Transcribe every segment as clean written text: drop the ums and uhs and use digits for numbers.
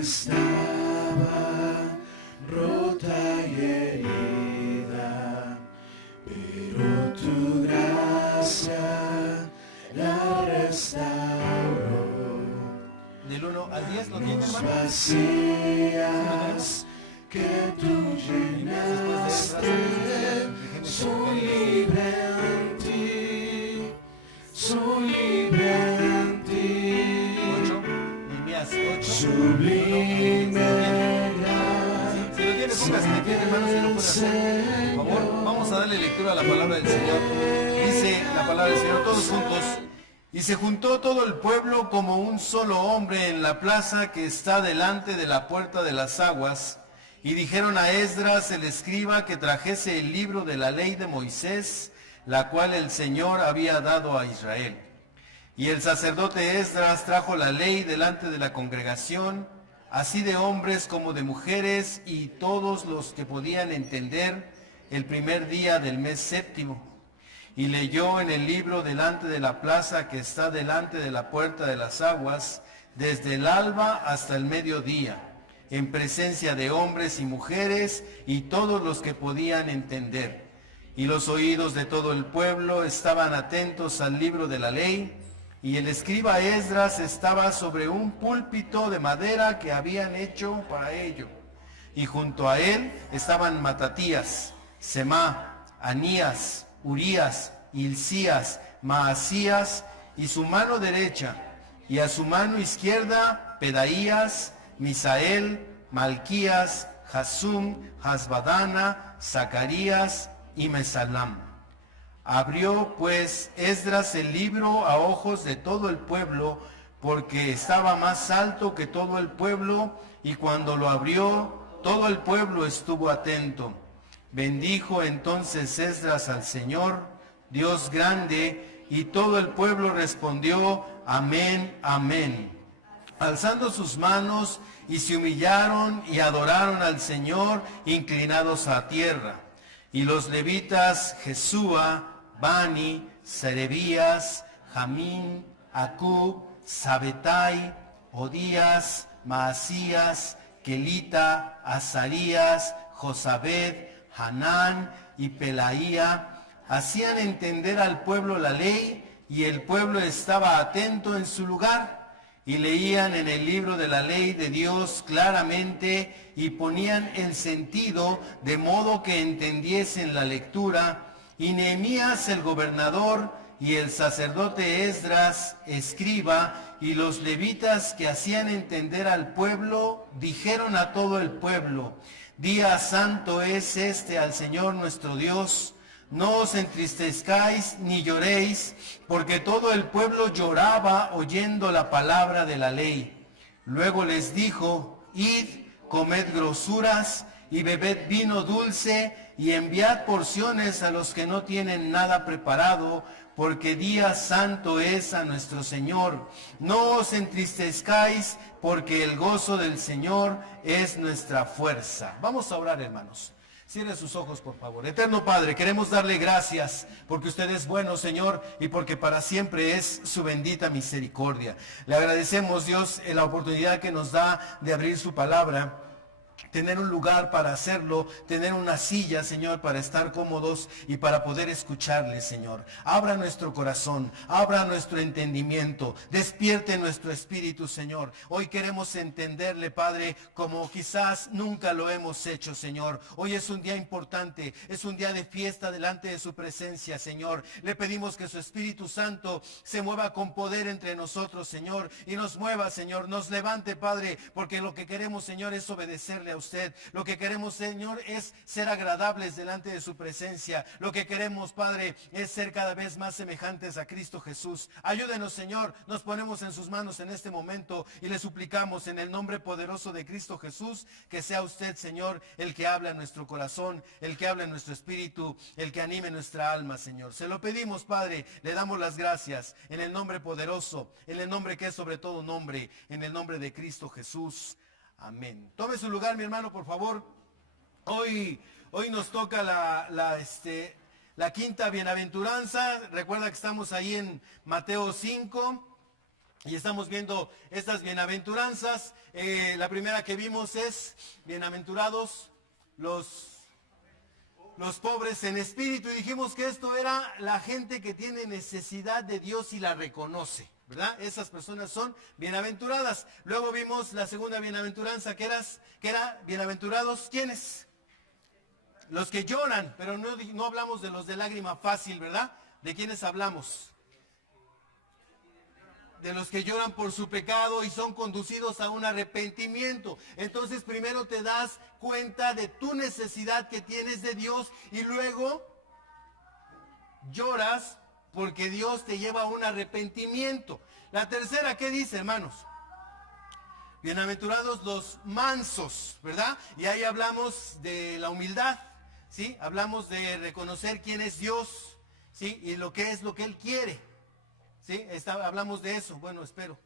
estaba rota y herida, pero tu gracia la restauró. Del 1 al 10, ¿lo tiene, hermano? Vacías que tú llenaste, soy libre en ti, soy libre en ti. 8, Nehemías 8. Sublime Si lo tiene, póngase de pie, hermano, si lo puede hacer. Por favor, vamos a darle lectura a la palabra del Señor. Dice la palabra del Señor, todos juntos. Y se juntó todo el pueblo como un solo hombre en la plaza que está delante de la puerta de las aguas, y dijeron a Esdras el escriba que trajese el libro de la ley de Moisés, la cual el Señor había dado a Israel. Y el sacerdote Esdras trajo la ley delante de la congregación, así de hombres como de mujeres, y todos los que podían entender, el primer día del mes séptimo. Y leyó en el libro delante de la plaza que está delante de la puerta de las aguas, desde el alba hasta el mediodía, en presencia de hombres y mujeres y todos los que podían entender. Y los oídos de todo el pueblo estaban atentos al libro de la ley, y el escriba Esdras estaba sobre un púlpito de madera que habían hecho para ello. Y junto a él estaban Matatías, Semá, Anías, Urías, Hilcías, Maasías, y su mano derecha, y a su mano izquierda Pedaías, Misael, Malquías, Hasum, Hasbadana, Zacarías y Mesalam. Abrió pues Esdras el libro a ojos de todo el pueblo, porque estaba más alto que todo el pueblo, y cuando lo abrió, todo el pueblo estuvo atento. Bendijo entonces Esdras al Señor, Dios grande, y todo el pueblo respondió, amén, amén, alzando sus manos, y se humillaron y adoraron al Señor, inclinados a tierra. Y los levitas, Jesúa, Bani, Serebías, Jamín, Acub, Sabetai, Odías, Maasías, Kelita, Azarías, Josabed, Hanán y Pelaía, hacían entender al pueblo la ley, y el pueblo estaba atento en su lugar, y leían en el libro de la ley de Dios claramente, y ponían el sentido de modo que entendiesen la lectura. Y Nehemías el gobernador, y el sacerdote Esdras, escriba, y los levitas que hacían entender al pueblo, dijeron a todo el pueblo, día santo es este al Señor nuestro Dios. No os entristezcáis ni lloréis, porque todo el pueblo lloraba oyendo la palabra de la ley. Luego les dijo, id, comed grosuras y bebed vino dulce, y enviad porciones a los que no tienen nada preparado, porque día santo es a nuestro Señor. No os entristezcáis, porque el gozo del Señor es nuestra fuerza. Vamos a orar, hermanos. Cierre sus ojos, por favor. Eterno Padre, queremos darle gracias porque usted es bueno, Señor, y porque para siempre es su bendita misericordia. Le agradecemos, Dios, la oportunidad que nos da de abrir su palabra, tener un lugar para hacerlo, tener una silla, Señor, para estar cómodos y para poder escucharle, Señor. Abra nuestro corazón, abra nuestro entendimiento, despierte nuestro espíritu, Señor. Hoy queremos entenderle, Padre, como quizás nunca lo hemos hecho, Señor. Hoy es un día importante, es un día de fiesta delante de su presencia, Señor. Le pedimos que su Espíritu Santo se mueva con poder entre nosotros, Señor, y nos mueva, Señor, nos levante, Padre, porque lo que queremos, Señor, es obedecerle a usted. Lo que queremos, Señor, es ser agradables delante de su presencia. Lo que queremos, Padre, es ser cada vez más semejantes a Cristo Jesús. Ayúdenos, Señor, nos ponemos en sus manos en este momento y le suplicamos en el nombre poderoso de Cristo Jesús, que sea usted, Señor, el que habla en nuestro corazón, el que habla en nuestro espíritu, el que anime nuestra alma, Señor. Se lo pedimos, Padre, le damos las gracias en el nombre poderoso, en el nombre que es sobre todo nombre, en el nombre de Cristo Jesús. Amén. Tome su lugar, mi hermano, por favor. Hoy nos toca la quinta bienaventuranza. Recuerda que estamos ahí en Mateo 5. Y estamos viendo estas bienaventuranzas. La primera que vimos es, bienaventurados los pobres en espíritu. Y dijimos que esto era la gente que tiene necesidad de Dios y la reconoce, ¿verdad? Esas personas son bienaventuradas. Luego vimos la segunda bienaventuranza que era bienaventurados, ¿quiénes? Los que lloran, pero no hablamos de los de lágrima fácil, ¿verdad? ¿De quiénes hablamos? De los que lloran por su pecado y son conducidos a un arrepentimiento. Entonces primero te das cuenta de tu necesidad que tienes de Dios y luego lloras porque Dios te lleva a un arrepentimiento. La tercera, ¿qué dice, hermanos? Bienaventurados los mansos, ¿verdad? Y ahí hablamos de la humildad, ¿sí? Hablamos de reconocer quién es Dios, ¿sí? Y lo que es lo que Él quiere. ¿Sí? Hablamos de eso, bueno, espero.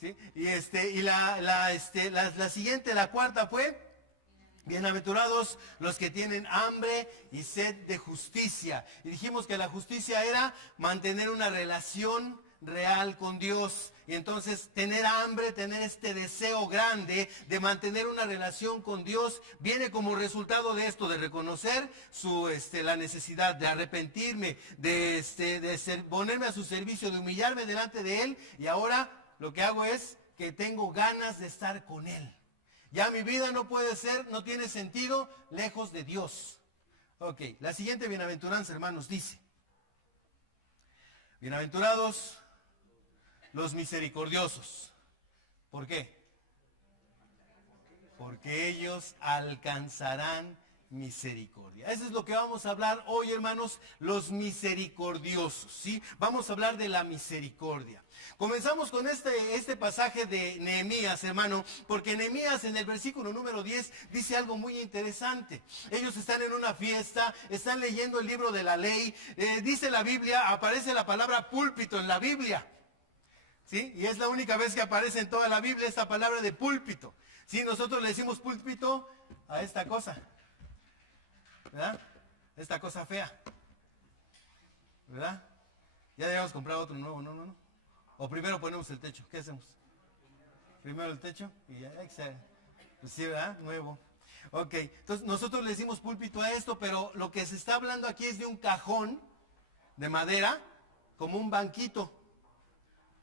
¿Sí? Y la siguiente, la cuarta fue, bienaventurados los que tienen hambre y sed de justicia. Y dijimos que la justicia era mantener una relación real con Dios. Y entonces tener hambre, tener este deseo grande de mantener una relación con Dios, viene como resultado de esto, de reconocer la necesidad, de arrepentirme, de ponerme a su servicio, de humillarme delante de Él. Y ahora lo que hago es que tengo ganas de estar con Él. Ya mi vida no puede ser, no tiene sentido lejos de Dios. Ok, la siguiente bienaventuranza, hermanos, dice, bienaventurados los misericordiosos. ¿Por qué? Porque ellos alcanzarán misericordia. Eso es lo que vamos a hablar hoy, hermanos, los misericordiosos, ¿sí? Vamos a hablar de la misericordia. Comenzamos con este pasaje de Nehemías, hermano, porque Nehemías en el versículo número 10 dice algo muy interesante. Ellos están en una fiesta, están leyendo el libro de la ley, dice la Biblia, aparece la palabra púlpito en la Biblia. ¿Sí? Y es la única vez que aparece en toda la Biblia esta palabra de púlpito. ¿Sí? Nosotros le decimos púlpito a esta cosa, ¿verdad? Esta cosa fea, ¿verdad? Ya debíamos comprar otro nuevo, no. O primero ponemos el techo, ¿qué hacemos? Primero el techo y ya, pues sí, ¿verdad? Nuevo. Ok, entonces nosotros le decimos púlpito a esto, pero lo que se está hablando aquí es de un cajón de madera, como un banquito.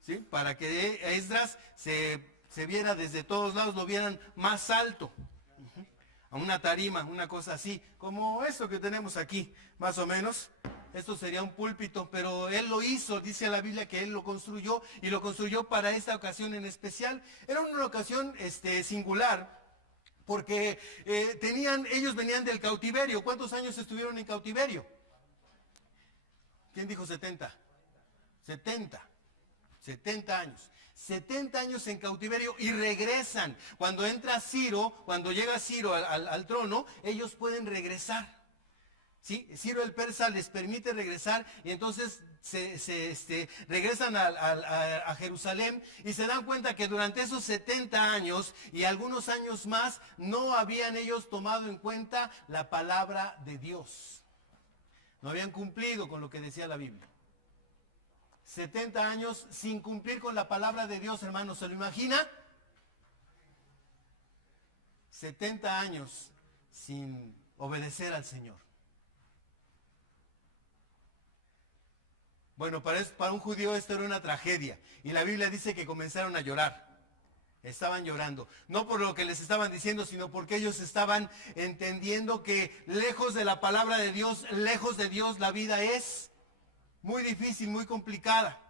¿Sí? Para que Esdras se viera desde todos lados, lo vieran más alto, a una tarima, una cosa así, como esto que tenemos aquí, más o menos. Esto sería un púlpito, pero él lo hizo, dice la Biblia que él lo construyó, y lo construyó para esta ocasión en especial. Era una ocasión singular, porque ellos venían del cautiverio. ¿Cuántos años estuvieron en cautiverio? ¿Quién dijo 70? 70 años. 70 años en cautiverio y regresan. Cuando llega Ciro al trono, ellos pueden regresar. ¿Sí? Ciro el persa les permite regresar y entonces regresan a Jerusalén y se dan cuenta que durante esos 70 años y algunos años más no habían ellos tomado en cuenta la palabra de Dios. No habían cumplido con lo que decía la Biblia. 70 años sin cumplir con la palabra de Dios, hermanos, ¿se lo imagina? 70 años sin obedecer al Señor. Bueno, para un judío esto era una tragedia. Y la Biblia dice que comenzaron a llorar. Estaban llorando. No por lo que les estaban diciendo, sino porque ellos estaban entendiendo que lejos de la palabra de Dios, lejos de Dios, la vida es muy difícil, muy complicada.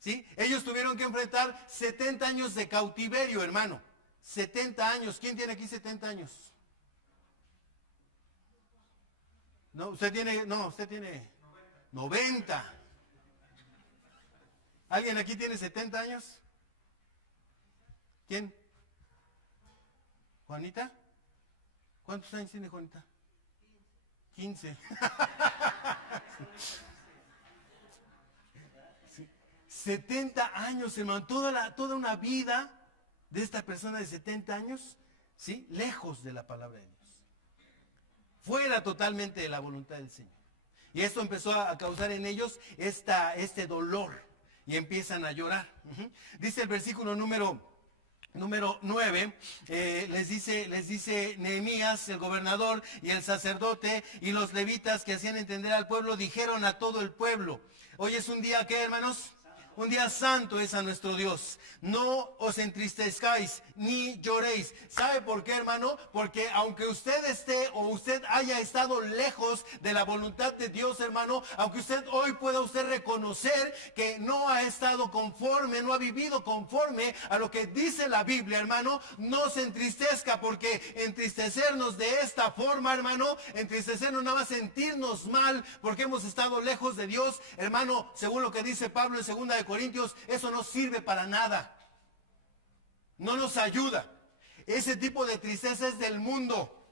¿Sí? Ellos tuvieron que enfrentar 70 años de cautiverio, hermano. 70 años. ¿Quién tiene aquí 70 años? No, usted tiene 90. ¿Alguien aquí tiene 70 años? ¿Quién? ¿Juanita? ¿Cuántos años tiene Juanita? 15. 70 años, hermano, toda una vida de esta persona de 70 años, ¿sí? Lejos de la palabra de Dios. Fuera totalmente de la voluntad del Señor. Y esto empezó a causar en ellos este dolor. y empiezan a llorar. Dice el versículo número 9, les dice Nehemías, el gobernador y el sacerdote y los levitas que hacían entender al pueblo, dijeron a todo el pueblo: hoy es un día, ¿qué, hermanos? Un día santo es a nuestro Dios. No os entristezcáis ni lloréis. ¿Sabe por qué, hermano? Porque aunque usted esté o usted haya estado lejos de la voluntad de Dios, hermano, aunque usted hoy pueda usted reconocer que no ha estado conforme, no ha vivido conforme a lo que dice la Biblia, hermano, no se entristezca, porque entristecernos de esta forma, hermano, entristecernos nada más sentirnos mal porque hemos estado lejos de Dios, hermano, según lo que dice Pablo en 2 de Corintios, eso no sirve para nada. No nos ayuda. Ese tipo de tristeza es del mundo,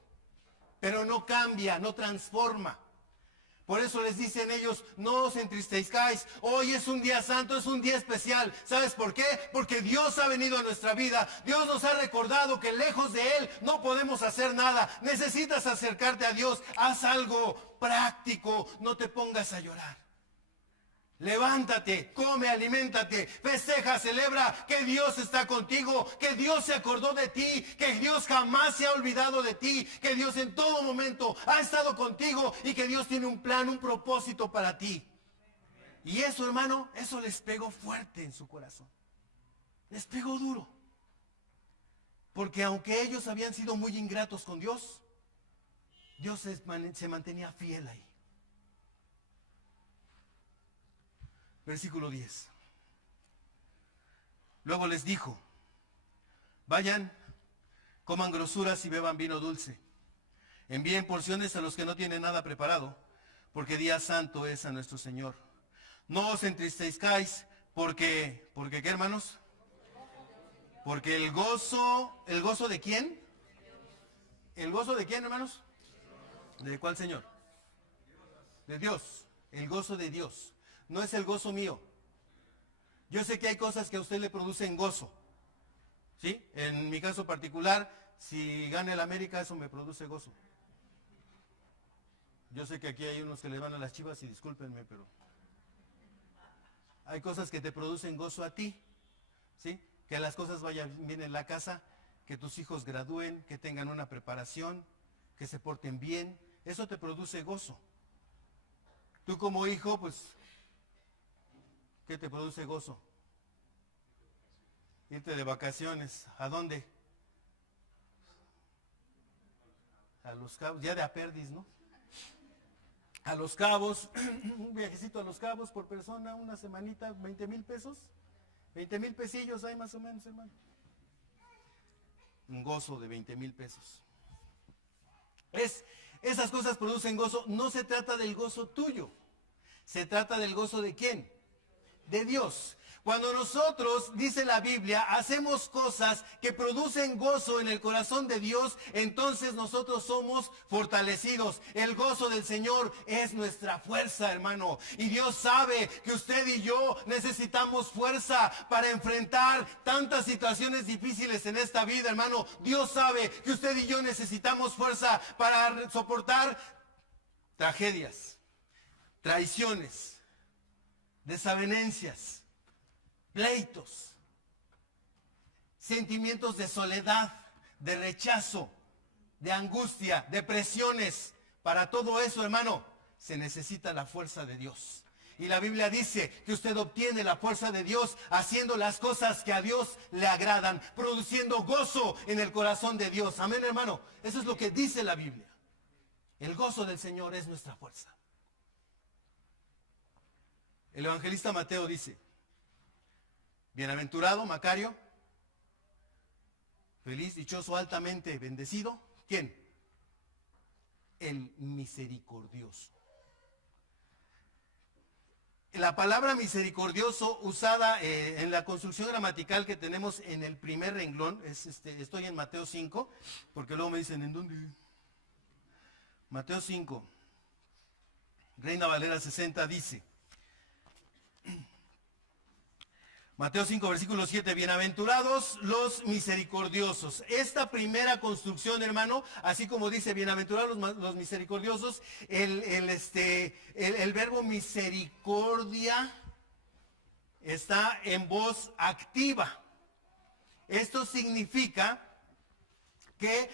pero no cambia, no transforma. Por eso les dicen ellos: no os entristezcáis, hoy es un día santo, es un día especial. ¿Sabes por qué? Porque Dios ha venido a nuestra vida. Dios nos ha recordado que lejos de Él no podemos hacer nada. Necesitas acercarte a Dios. Haz algo práctico, no te pongas a llorar. Levántate, come, aliméntate, festeja, celebra que Dios está contigo, que Dios se acordó de ti, que Dios jamás se ha olvidado de ti, que Dios en todo momento ha estado contigo y que Dios tiene un plan, un propósito para ti. Y eso, hermano, eso les pegó fuerte en su corazón. Les pegó duro. Porque aunque ellos habían sido muy ingratos con Dios, Dios se mantenía fiel ahí. Versículo 10. Luego les dijo: vayan, coman grosuras y beban vino dulce. Envíen porciones a los que no tienen nada preparado, porque día santo es a nuestro Señor. No os entristezcáis, porque ¿qué, hermanos? Porque ¿el gozo de quién? ¿El gozo de quién, hermanos? ¿De cuál Señor? De Dios. El gozo de Dios. No es el gozo mío. Yo sé que hay cosas que a usted le producen gozo, ¿sí? En mi caso particular, si gana el América, eso me produce gozo. Yo sé que aquí hay unos que le van a las Chivas y discúlpenme, pero hay cosas que te producen gozo a ti, ¿sí? Que las cosas vayan bien en la casa, que tus hijos gradúen, que tengan una preparación, que se porten bien. Eso te produce gozo. Tú como hijo, pues, ¿qué te produce gozo? Irte de vacaciones. ¿A dónde? A Los Cabos, ya de a perdiz, ¿no? A Los Cabos, un viajecito a Los Cabos por persona, una semanita, 20,000 pesos. 20,000 pesillos hay más o menos, hermano. Un gozo de 20,000 pesos. Esas cosas producen gozo. No se trata del gozo tuyo. Se trata del gozo de ¿quién? De Dios. Cuando nosotros, dice la Biblia, hacemos cosas que producen gozo en el corazón de Dios, entonces nosotros somos fortalecidos. El gozo del Señor es nuestra fuerza, hermano. Y Dios sabe que usted y yo necesitamos fuerza para enfrentar tantas situaciones difíciles en esta vida, hermano. Dios sabe que usted y yo necesitamos fuerza para soportar tragedias, traiciones, desavenencias, pleitos, sentimientos de soledad, de rechazo, de angustia, depresiones. Para todo eso, hermano, se necesita la fuerza de Dios. Y la Biblia dice que usted obtiene la fuerza de Dios haciendo las cosas que a Dios le agradan, produciendo gozo en el corazón de Dios. Amén, hermano. Eso es lo que dice la Biblia. El gozo del Señor es nuestra fuerza. El evangelista Mateo dice: bienaventurado, Macario, feliz, dichoso, altamente bendecido. ¿Quién? El misericordioso. La palabra misericordioso usada en la construcción gramatical que tenemos en el primer renglón, estoy en Mateo 5, porque luego me dicen, ¿en dónde? Mateo 5, Reina Valera 60 dice, Mateo 5, versículo 7, bienaventurados los misericordiosos. Esta primera construcción, hermano, así como dice bienaventurados los misericordiosos, el verbo misericordia está en voz activa. Esto significa que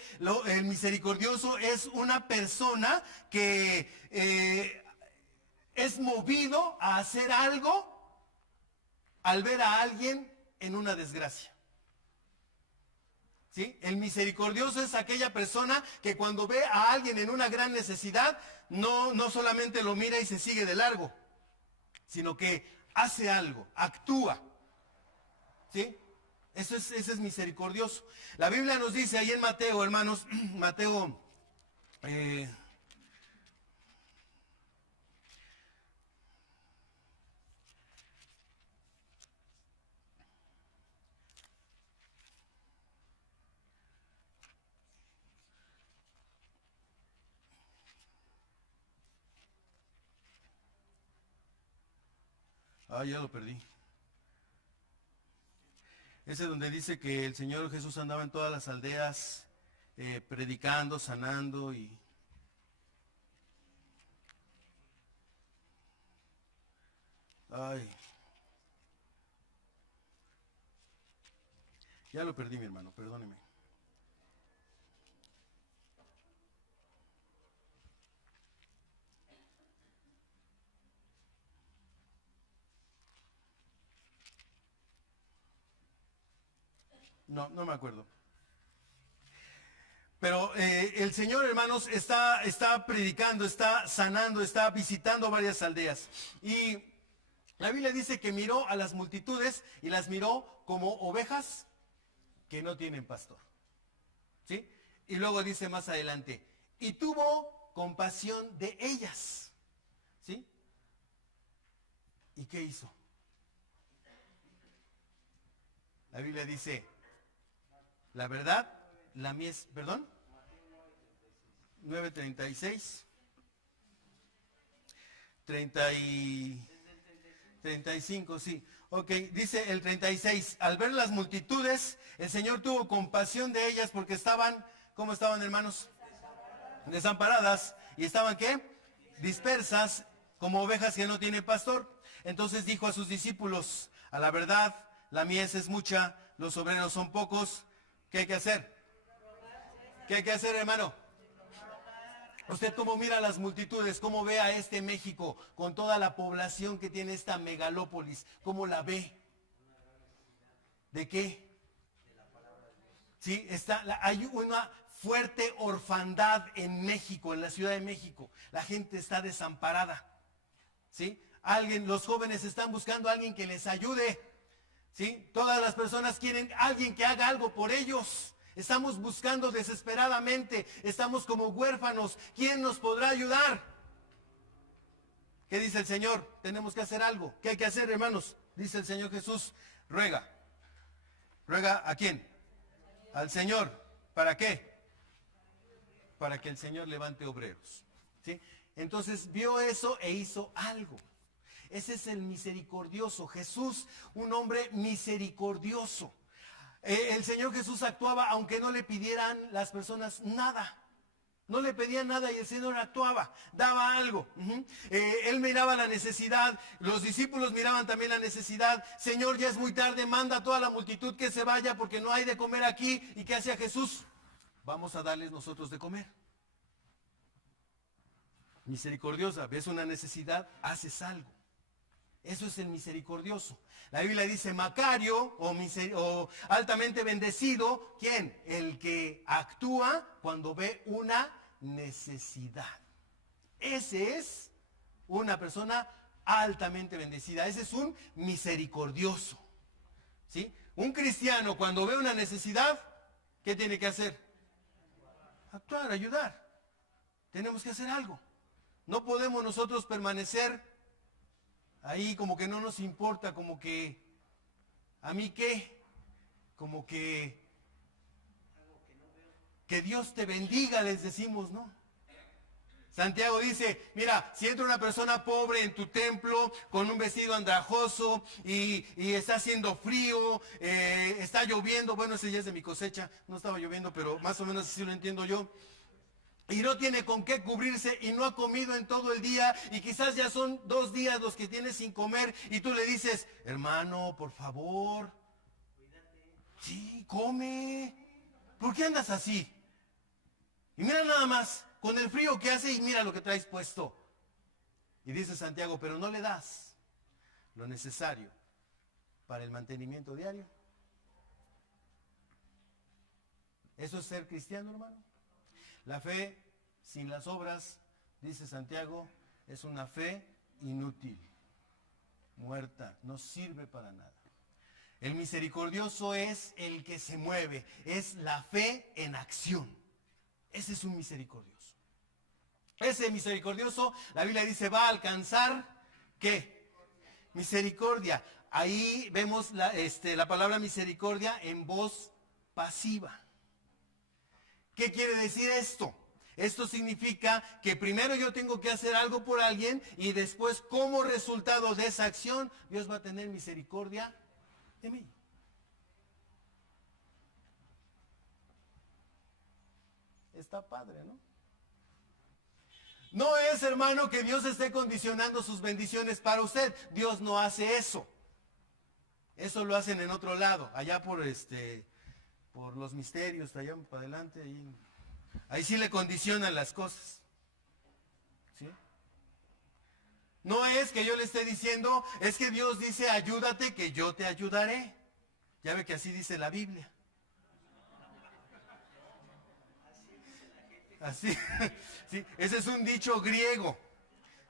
el misericordioso es una persona que es movido a hacer algo al ver a alguien en una desgracia. ¿Sí? El misericordioso es aquella persona que cuando ve a alguien en una gran necesidad, no solamente lo mira y se sigue de largo, sino que hace algo, actúa. ¿Sí? Ese es misericordioso. La Biblia nos dice ahí en Mateo, hermanos, Mateo, ya lo perdí. Ese donde dice que el Señor Jesús andaba en todas las aldeas predicando, sanando y... Ay. Ya lo perdí, mi hermano, perdóneme. No me acuerdo. Pero el Señor, hermanos, está predicando, está sanando, está visitando varias aldeas. Y la Biblia dice que miró a las multitudes y las miró como ovejas que no tienen pastor. ¿Sí? Y luego dice más adelante, y tuvo compasión de ellas. ¿Sí? ¿Y qué hizo? La Biblia dice, la verdad, la mies, perdón, 9:36, 35, sí. Ok, dice el 36, al ver las multitudes, el Señor tuvo compasión de ellas porque estaban, ¿cómo estaban, hermanos? Desamparadas. ¿Y estaban qué? Dispersas como ovejas que no tienen pastor. Entonces dijo a sus discípulos, a la verdad, la mies es mucha, los obreros son pocos. ¿Qué hay que hacer? ¿Qué hay que hacer, hermano? Usted cómo mira a las multitudes, cómo ve a este México con toda la población que tiene esta megalópolis, ¿cómo la ve? ¿De qué? Sí, hay una fuerte orfandad en México, en la Ciudad de México. La gente está desamparada. ¿Sí? Los jóvenes están buscando a alguien que les ayude. ¿Sí? Todas las personas quieren a alguien que haga algo por ellos. Estamos buscando desesperadamente. Estamos como huérfanos. ¿Quién nos podrá ayudar? ¿Qué dice el Señor? Tenemos que hacer algo. ¿Qué hay que hacer, hermanos? Dice el Señor Jesús, ruega. ¿Ruega a quién? Al Señor. ¿Para qué? Para que el Señor levante obreros. ¿Sí? Entonces vio eso e hizo algo. Ese es el misericordioso. Jesús, un hombre misericordioso. El Señor Jesús actuaba aunque no le pidieran las personas nada. No le pedían nada y el Señor actuaba, daba algo. Él miraba la necesidad, los discípulos miraban también la necesidad. Señor, ya es muy tarde, manda a toda la multitud que se vaya porque no hay de comer aquí. ¿Y qué hacía Jesús? Vamos a darles nosotros de comer. Misericordiosa, ves una necesidad, haces algo. Eso es el misericordioso. La Biblia dice Macario o altamente bendecido. ¿Quién? El que actúa cuando ve una necesidad. Ese es una persona altamente bendecida. Ese es un misericordioso. ¿Sí? Un cristiano cuando ve una necesidad, ¿qué tiene que hacer? Actuar, ayudar. Tenemos que hacer algo. No podemos nosotros permanecer ahí como que no nos importa, como que, ¿a mí qué? Como que Dios te bendiga, les decimos, ¿no? Santiago dice, mira, si entra una persona pobre en tu templo con un vestido andrajoso y está haciendo frío, está lloviendo, bueno, ese ya es de mi cosecha, no estaba lloviendo, pero más o menos así lo entiendo yo. y no tiene con qué cubrirse y no ha comido en todo el día y quizás ya son 2 días los que tiene sin comer y tú le dices, hermano, por favor, sí, come, ¿por qué andas así? Y mira nada más, con el frío que hace y mira lo que traes puesto. Y dice Santiago, pero no le das lo necesario para el mantenimiento diario. ¿Eso es ser cristiano, hermano? La fe sin las obras, dice Santiago, es una fe inútil, muerta, no sirve para nada. El misericordioso es el que se mueve, es la fe en acción. Ese es un misericordioso. Ese misericordioso, la Biblia dice, va a alcanzar, ¿qué? Misericordia. Ahí vemos la palabra misericordia en voz pasiva. ¿Qué quiere decir esto? Esto significa que primero yo tengo que hacer algo por alguien y después como resultado de esa acción, Dios va a tener misericordia de mí. Está padre, ¿no? No es, hermano, que Dios esté condicionando sus bendiciones para usted. Dios no hace eso. Eso lo hacen en otro lado, allá por los misterios, allá para adelante, ahí sí le condicionan las cosas. ¿Sí? No es que yo le esté diciendo, es que Dios dice, ayúdate que yo te ayudaré. Ya ve que así dice la Biblia. Así, sí, ese es un dicho griego.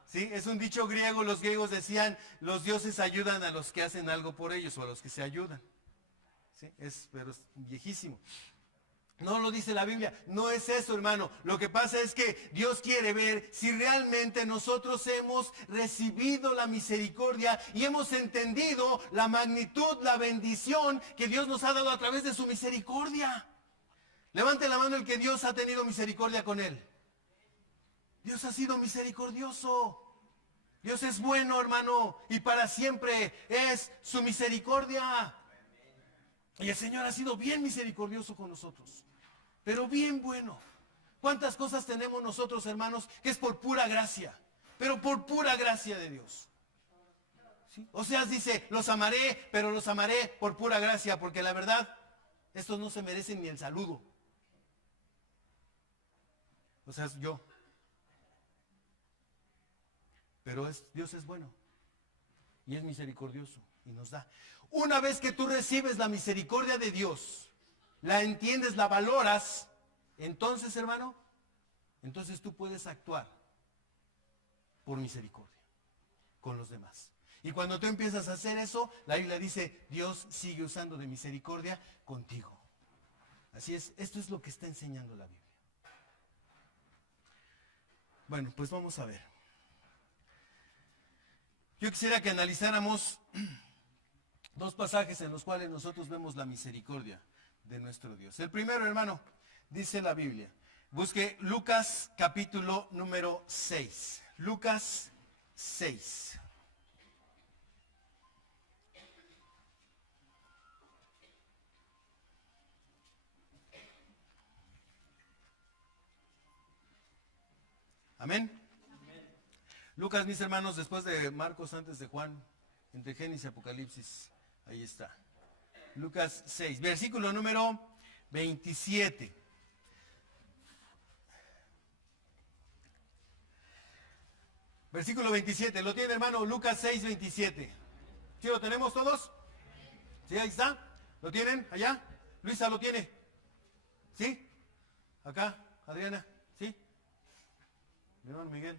¿Sí? Es un dicho griego, los griegos decían, los dioses ayudan a los que hacen algo por ellos o a los que se ayudan. ¿Sí? Pero es viejísimo. No lo dice la Biblia, no es eso, hermano. Lo que pasa es que Dios quiere ver si realmente nosotros hemos recibido la misericordia y hemos entendido la magnitud, la bendición que Dios nos ha dado a través de su misericordia. Levante la mano el que Dios ha tenido misericordia con él. Dios ha sido misericordioso. Dios es bueno, hermano, y para siempre es su misericordia. Y el Señor ha sido bien misericordioso con nosotros, pero bien bueno. ¿Cuántas cosas tenemos nosotros, hermanos, que es por pura gracia? Pero por pura gracia de Dios. ¿Sí? Oseas dice, los amaré, pero los amaré por pura gracia, porque la verdad, estos no se merecen ni el saludo. O sea, yo. Pero Dios es bueno y es misericordioso y nos da. Una vez que tú recibes la misericordia de Dios, la entiendes, la valoras, entonces, hermano, entonces tú puedes actuar por misericordia con los demás. Y cuando tú empiezas a hacer eso, la Biblia dice, Dios sigue usando de misericordia contigo. Así es, esto es lo que está enseñando la Biblia. Bueno, pues vamos a ver. Yo quisiera que analizáramos 2 pasajes en los cuales nosotros vemos la misericordia de nuestro Dios. El primero, hermano, dice la Biblia. Busque Lucas capítulo número 6. Lucas 6. Amén. Lucas, mis hermanos, después de Marcos, antes de Juan, entre Génesis y Apocalipsis, ahí está. Lucas 6, versículo número 27. Versículo 27, ¿lo tiene, hermano? Lucas 6, 27. ¿Sí lo tenemos todos? ¿Sí, ahí está? ¿Lo tienen allá? Luisa, ¿lo tiene? ¿Sí? Acá, Adriana, ¿sí? Mi hermano Miguel,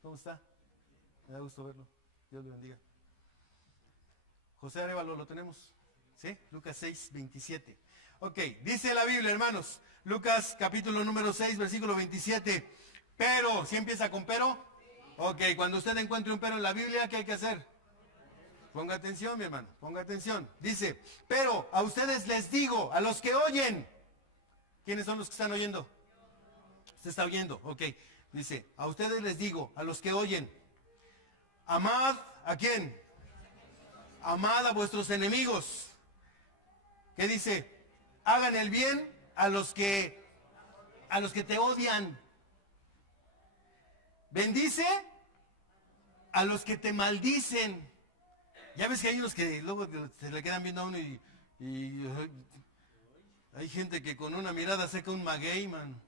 ¿cómo está? Me da gusto verlo. Dios le bendiga. José Arevalo, ¿lo tenemos? ¿Sí? Lucas 6, 27. Ok, dice la Biblia, hermanos. Lucas capítulo número 6, versículo 27. Pero, ¿sí empieza con pero? Ok, cuando usted encuentre un pero en la Biblia, ¿qué hay que hacer? Ponga atención, mi hermano, ponga atención. Dice, pero a ustedes les digo, a los que oyen. ¿Quiénes son los que están oyendo? Usted está oyendo, ok. Dice, a ustedes les digo, a los que oyen, amad, ¿a quién? Amad a vuestros enemigos. ¿Qué dice? Hagan el bien a los que te odian. Bendice a los que te maldicen. Ya ves que hay unos que luego se le quedan viendo a uno y hay gente que con una mirada seca un maguey, man.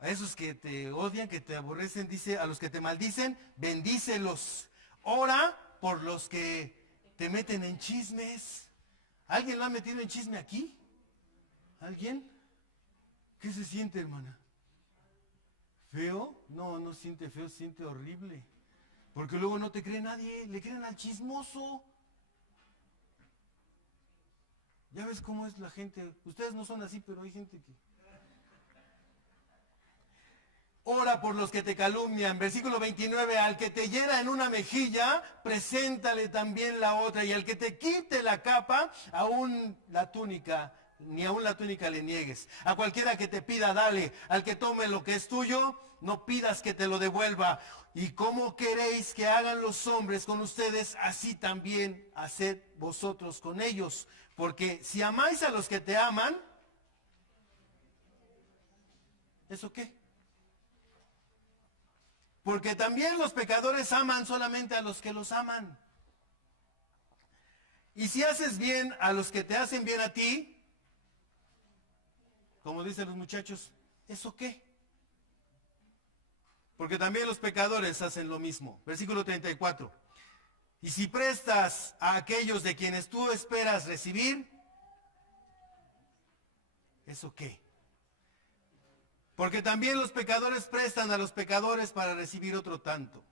A esos que te odian, que te aborrecen, dice, a los que te maldicen, bendícelos. Ora por los que te meten en chismes. ¿Alguien lo ha metido en chisme aquí? ¿Alguien? ¿Qué se siente, hermana? ¿Feo? No, no siente feo, siente horrible. Porque luego no te cree nadie, le creen al chismoso. Ya ves cómo es la gente. Ustedes no son así, pero hay gente que... Ora por los que te calumnian. Versículo 29, al que te hiera en una mejilla, preséntale también la otra. Y al que te quite la capa, aún la túnica, ni aún la túnica le niegues. A cualquiera que te pida, dale. Al que tome lo que es tuyo, no pidas que te lo devuelva. Y como queréis que hagan los hombres con ustedes, así también haced vosotros con ellos. Porque si amáis a los que te aman, ¿eso qué? Porque también los pecadores aman solamente a los que los aman. Y si haces bien a los que te hacen bien a ti, como dicen los muchachos, ¿eso qué? Porque también los pecadores hacen lo mismo. Versículo 34. Y si prestas a aquellos de quienes tú esperas recibir, ¿eso qué? Porque también los pecadores prestan a los pecadores para recibir otro tanto.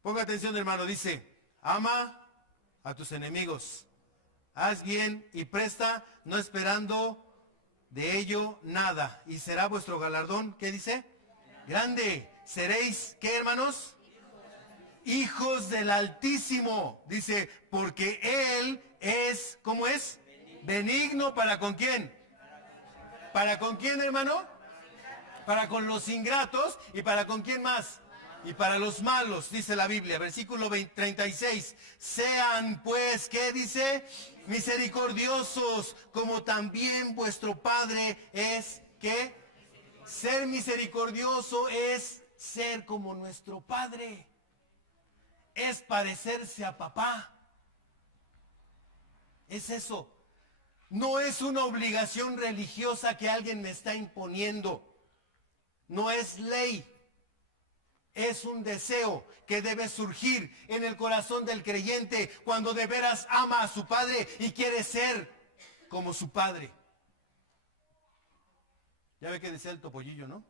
Ponga atención, hermano, dice, ama a tus enemigos, haz bien y presta, no esperando de ello nada, y será vuestro galardón, ¿qué dice? Grande. Seréis, ¿qué, hermanos? Hijos del Altísimo, dice, porque Él es, ¿cómo es? Benigno para ¿con quién? ¿Para con quién, hermano? Para con los ingratos y para con quién más. Y para los malos, dice la Biblia, versículo 36. Sean pues, ¿qué dice? Misericordiosos, como también vuestro Padre es, ¿qué? Ser misericordioso es ser como nuestro Padre. Es parecerse a papá. Es eso. No es una obligación religiosa que alguien me está imponiendo. No es ley. Es un deseo que debe surgir en el corazón del creyente cuando de veras ama a su Padre y quiere ser como su Padre. Ya ve que decía el topollillo, ¿no?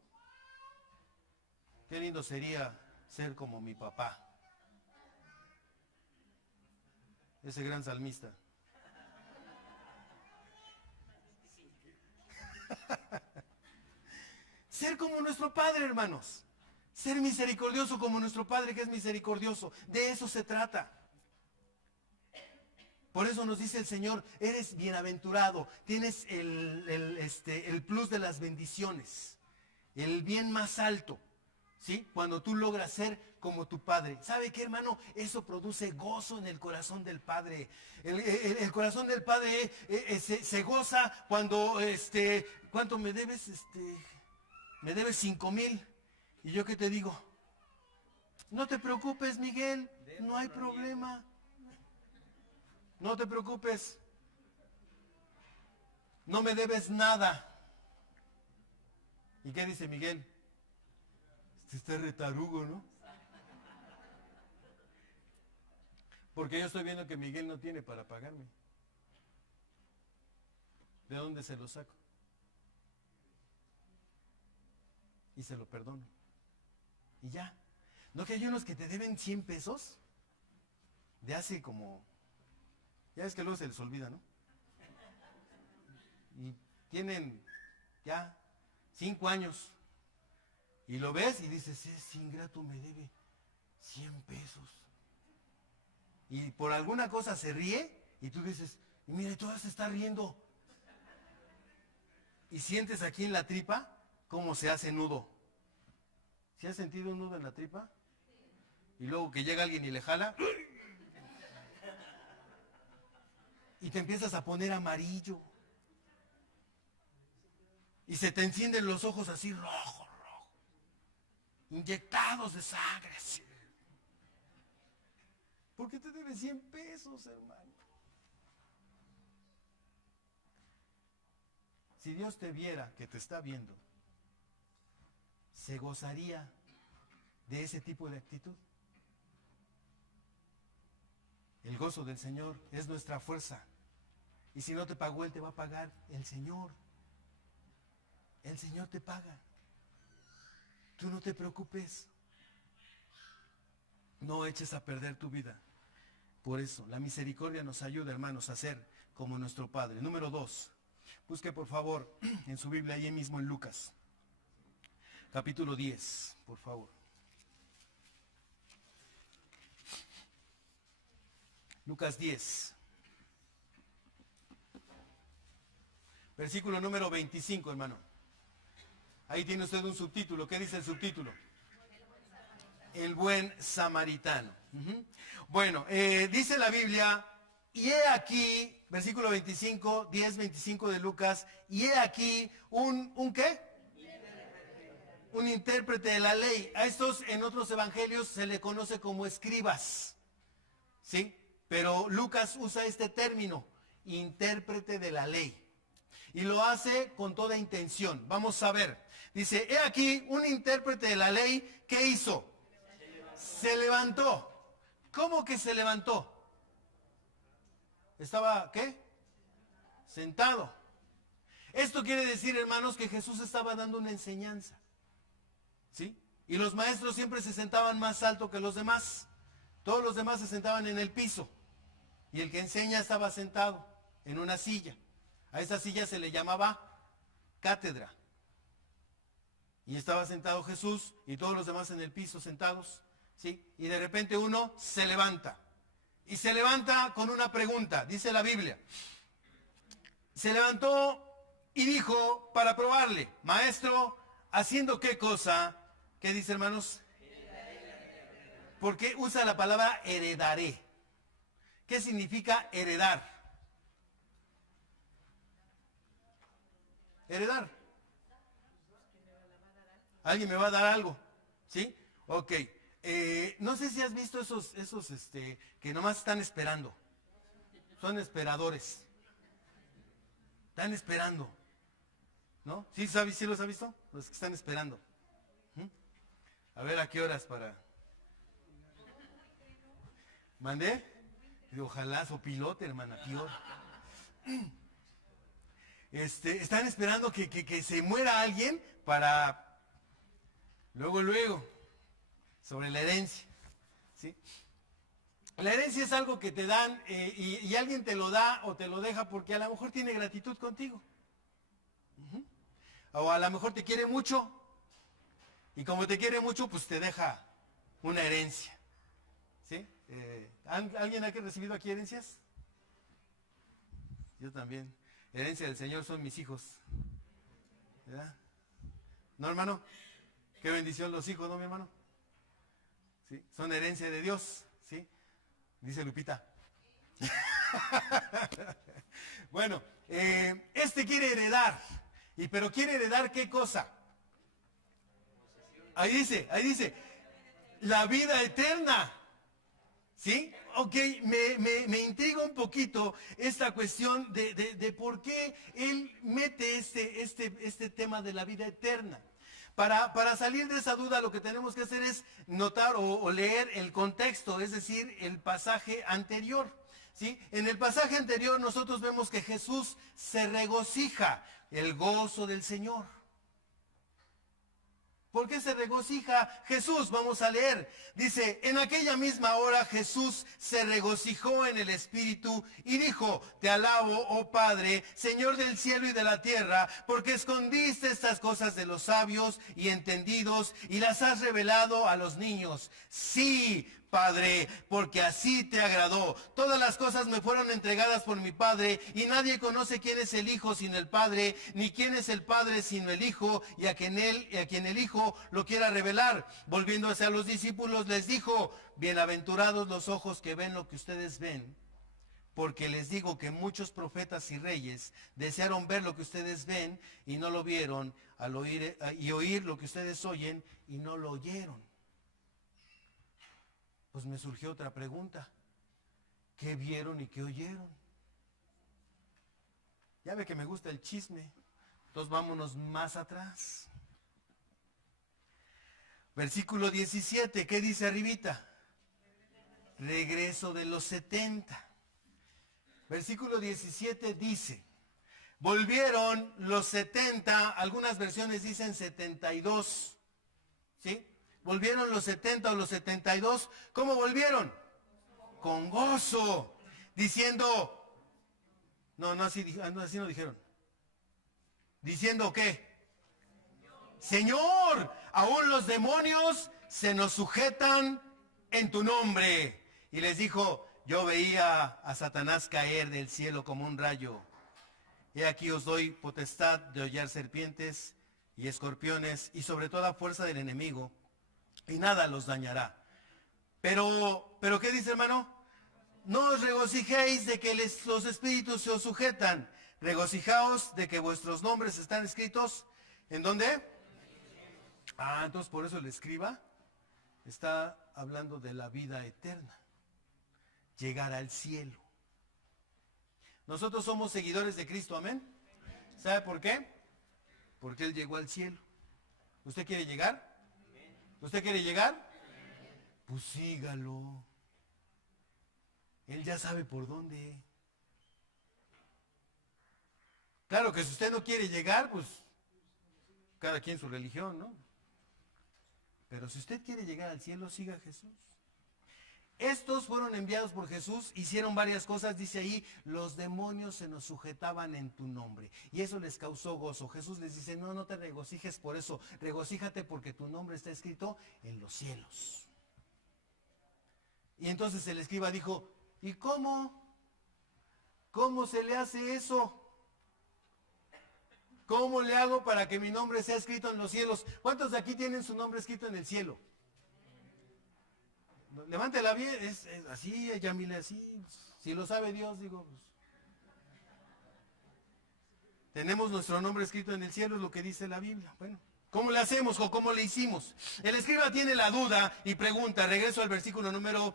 Qué lindo sería ser como mi papá. Ese gran salmista. Ser como nuestro Padre, hermanos. Ser misericordioso como nuestro Padre que es misericordioso. De eso se trata. Por eso nos dice el Señor, eres bienaventurado. Tienes el plus de las bendiciones. El bien más alto. ¿Sí? Cuando tú logras ser como tu Padre. ¿Sabe qué, hermano? Eso produce gozo en el corazón del Padre. El corazón del Padre se goza cuando, ¿cuánto me debes? Me debes 5,000. ¿Y yo qué te digo? No te preocupes, Miguel, no hay problema. No te preocupes. No me debes nada. ¿Y qué dice Miguel? Este retarugo, ¿no? Porque yo estoy viendo que Miguel no tiene para pagarme. ¿De dónde se lo saco? Y se lo perdono. Y ya. ¿No que hay unos que te deben 100 pesos? De hace como... Ya es que luego se les olvida, ¿no? Y tienen ya 5 años. Y lo ves y dices, ese ingrato me debe 100 pesos. Y por alguna cosa se ríe y tú dices, y mira, toda se está riendo. Y sientes aquí en la tripa cómo se hace nudo. ¿Sí has sentido un nudo en la tripa? Y luego que llega alguien y le jala. Y te empiezas a poner amarillo. Y se te encienden los ojos así rojo, inyectados de sangre. Así. Porque te debes 100 pesos, hermano. Si Dios te viera que te está viendo, ¿se gozaría de ese tipo de actitud? El gozo del Señor es nuestra fuerza. Y si no te pagó, Él te va a pagar el Señor. El Señor te paga. Tú no te preocupes. No eches a perder tu vida. Por eso, la misericordia nos ayuda, hermanos, a ser como nuestro Padre. Número 2. Busque, por favor, en su Biblia, ahí mismo en Lucas. Capítulo 10, por favor. Lucas 10. Versículo número 25, hermano. Ahí tiene usted un subtítulo. ¿Qué dice el subtítulo? El buen samaritano. Bueno, dice la Biblia, y he aquí, versículo 25, 10, 25 de Lucas, y he aquí ¿un qué? Un intérprete de la ley. A estos en otros evangelios se le conoce como escribas. ¿Sí? Pero Lucas usa este término, intérprete de la ley. Y lo hace con toda intención. Vamos a ver. Dice, he aquí un intérprete de la ley, ¿qué hizo? Se levantó. ¿Cómo que se levantó? Estaba, ¿qué? Sentado. Esto quiere decir, hermanos, que Jesús estaba dando una enseñanza. ¿Sí? Y los maestros siempre se sentaban más alto que los demás. Todos los demás se sentaban en el piso. Y el que enseña estaba sentado en una silla. A esa silla se le llamaba cátedra. Y estaba sentado Jesús y todos los demás en el piso sentados. ¿Sí? Y de repente uno se levanta. Y se levanta con una pregunta, dice la Biblia. Se levantó y dijo para probarle, maestro, ¿haciendo qué cosa? ¿Qué dice, hermanos? Porque usa la palabra heredaré. ¿Qué significa heredar? Heredar. ¿Alguien me va a dar algo? ¿Sí? Ok. No sé si has visto esos que nomás están esperando. Son esperadores. Están esperando. ¿No? ¿Sí los has visto? Los que están esperando. A ver a qué horas para... ¿Mandé? Ojalá sopilote, hermana, peor. Están esperando que se muera alguien para... Luego, sobre la herencia. ¿Sí? La herencia es algo que te dan y alguien te lo da o te lo deja porque a lo mejor tiene gratitud contigo. O a lo mejor te quiere mucho y como te quiere mucho, pues te deja una herencia. ¿Sí? ¿Alguien ha recibido aquí herencias? Yo también. Herencia del Señor son mis hijos. ¿Verdad? ¿No, hermano? Qué bendición los hijos, ¿no, mi hermano? ¿Sí? Son herencia de Dios, ¿sí? Dice Lupita. Bueno, quiere heredar. Pero quiere heredar ¿qué cosa? Ahí dice, la vida eterna. ¿Sí? Ok, me intriga un poquito esta cuestión de por qué él mete este tema de la vida eterna. Para salir de esa duda lo que tenemos que hacer es notar o leer el contexto, es decir, el pasaje anterior. ¿Sí? En el pasaje anterior nosotros vemos que Jesús se regocija, el gozo del Señor. ¿Por qué se regocija Jesús? Vamos a leer. Dice, en aquella misma hora Jesús se regocijó en el Espíritu y dijo, te alabo, oh Padre, Señor del cielo y de la tierra, porque escondiste estas cosas de los sabios y entendidos y las has revelado a los niños. Sí, Padre, porque así te agradó. Todas las cosas me fueron entregadas por mi Padre, y nadie conoce quién es el Hijo sino el Padre, ni quién es el Padre sino el Hijo, y a quien el Hijo lo quiera revelar. Volviéndose a los discípulos les dijo, bienaventurados los ojos que ven lo que ustedes ven, porque les digo que muchos profetas y reyes desearon ver lo que ustedes ven y no lo vieron, y oír lo que ustedes oyen y no lo oyeron. Pues me surgió otra pregunta. ¿Qué vieron y qué oyeron? Ya ve que me gusta el chisme. Entonces vámonos más atrás. Versículo 17, ¿qué dice arribita? Regreso de los 70. Versículo 17 dice, volvieron los 70, algunas versiones dicen 72, ¿sí? Volvieron los 70 o los 72, ¿cómo volvieron? Con gozo, diciendo, no así no dijeron. ¿Diciendo qué? Señor, aún los demonios se nos sujetan en tu nombre. Y les dijo, yo veía a Satanás caer del cielo como un rayo. He aquí os doy potestad de hollar serpientes y escorpiones y sobre toda fuerza del enemigo, y nada los dañará. Pero ¿qué dice, hermano? No os regocijéis de que los espíritus se os sujetan. Regocijaos de que vuestros nombres están escritos. ¿En dónde? Entonces por eso el escriba está hablando de la vida eterna. Llegar al cielo. Nosotros somos seguidores de Cristo, amén. ¿Sabe por qué? Porque Él llegó al cielo. ¿Usted quiere llegar? ¿Usted quiere llegar? Pues sígalo. Él ya sabe por dónde. Claro que si usted no quiere llegar, pues cada quien su religión, ¿no? Pero si usted quiere llegar al cielo, siga a Jesús. Estos fueron enviados por Jesús, hicieron varias cosas, dice ahí, los demonios se nos sujetaban en tu nombre. Y eso les causó gozo. Jesús les dice, no te regocijes por eso, regocíjate porque tu nombre está escrito en los cielos. Y entonces el escriba dijo, ¿y cómo? ¿Cómo se le hace eso? ¿Cómo le hago para que mi nombre sea escrito en los cielos? ¿Cuántos de aquí tienen su nombre escrito en el cielo? Levántela bien, es así, Yamile, así. Si lo sabe Dios, digo, pues. Tenemos nuestro nombre escrito en el cielo, es lo que dice la Biblia. Bueno, ¿cómo le hacemos o cómo le hicimos? El escriba tiene la duda y pregunta, regreso al versículo número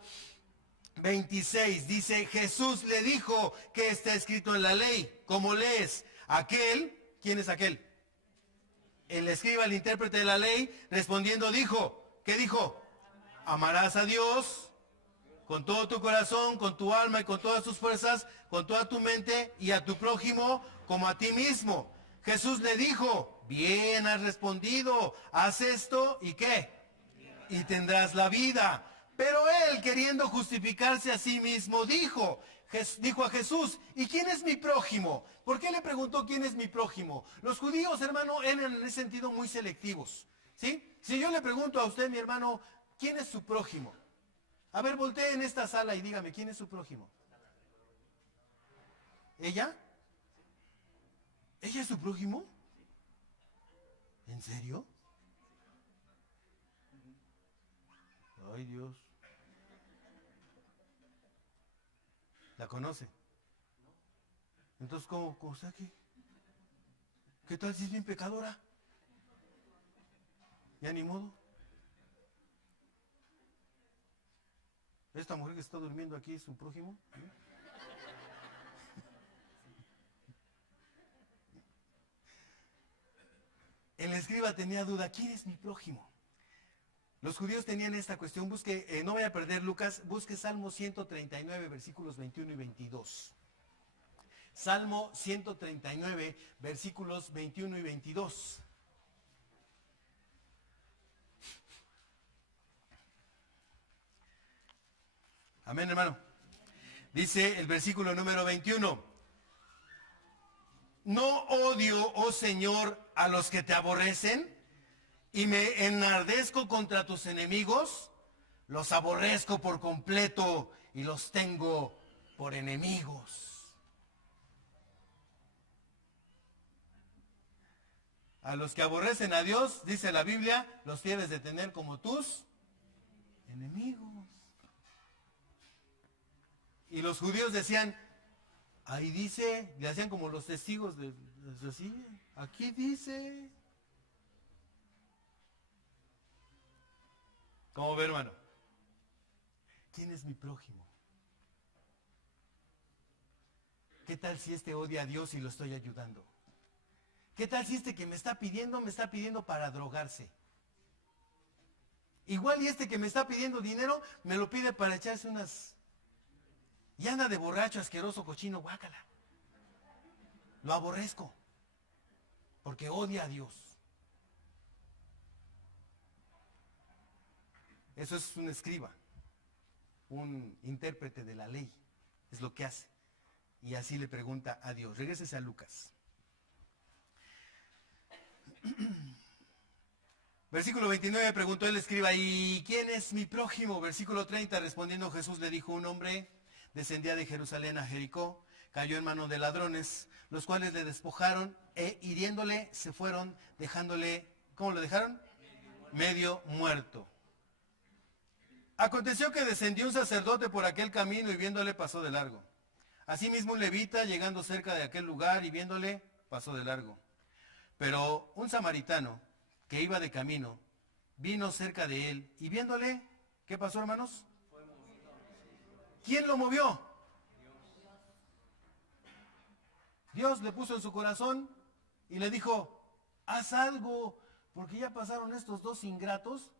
26, dice, Jesús le dijo que está escrito en la ley. ¿Cómo lees? Aquel, ¿quién es aquel? El escriba, el intérprete de la ley, respondiendo dijo, ¿qué dijo? Amarás a Dios con todo tu corazón, con tu alma y con todas tus fuerzas, con toda tu mente y a tu prójimo como a ti mismo. Jesús le dijo, bien has respondido, haz esto y ¿qué? Y tendrás la vida. Pero él, queriendo justificarse a sí mismo, dijo a Jesús, ¿y quién es mi prójimo? ¿Por qué le preguntó quién es mi prójimo? Los judíos, hermano, eran en ese sentido muy selectivos, ¿sí? Si yo le pregunto a usted, mi hermano, ¿quién es su prójimo? A ver, voltee en esta sala y dígame, ¿quién es su prójimo? ¿Ella? ¿Ella es su prójimo? ¿En serio? Ay, Dios. ¿La conoce? Entonces, ¿cómo sea que? ¿Qué tal si es bien pecadora? Ya ni modo. ¿Esta mujer que está durmiendo aquí es su prójimo? El escriba tenía duda, ¿quién es mi prójimo? Los judíos tenían esta cuestión, busque, no vaya a perder Lucas, busque Salmo 139, versículos 21 y 22. Salmo 139, versículos 21 y 22. Amén, hermano. Dice el versículo número 21. No odio, oh Señor, a los que te aborrecen, y me enardezco contra tus enemigos, los aborrezco por completo y los tengo por enemigos. A los que aborrecen a Dios, dice la Biblia, los debes de tener como tus enemigos. Y los judíos decían, ahí dice, le hacían como los testigos de así, aquí dice. ¿Cómo ve, hermano? ¿Quién es mi prójimo? ¿Qué tal si este odia a Dios y lo estoy ayudando? ¿Qué tal si este que me está pidiendo para drogarse? Igual y este que me está pidiendo dinero, me lo pide para echarse unas... Y anda de borracho, asqueroso, cochino, guácala. Lo aborrezco. Porque odia a Dios. Eso es un escriba. Un intérprete de la ley. Es lo que hace. Y así le pregunta a Dios. Regrésese a Lucas. Versículo 29 preguntó el escriba, ¿y quién es mi prójimo? Versículo 30, respondiendo Jesús le dijo, un hombre descendía de Jerusalén a Jericó, cayó en manos de ladrones, los cuales le despojaron e hiriéndole se fueron, dejándole, ¿cómo lo dejaron? Medio muerto. Aconteció que descendió un sacerdote por aquel camino y viéndole pasó de largo. Asimismo un levita, llegando cerca de aquel lugar y viéndole, pasó de largo. Pero un samaritano que iba de camino, vino cerca de él y viéndole, ¿qué pasó, hermanos? ¿Quién lo movió? Dios le puso en su corazón y le dijo, haz algo, porque ya pasaron estos dos ingratos,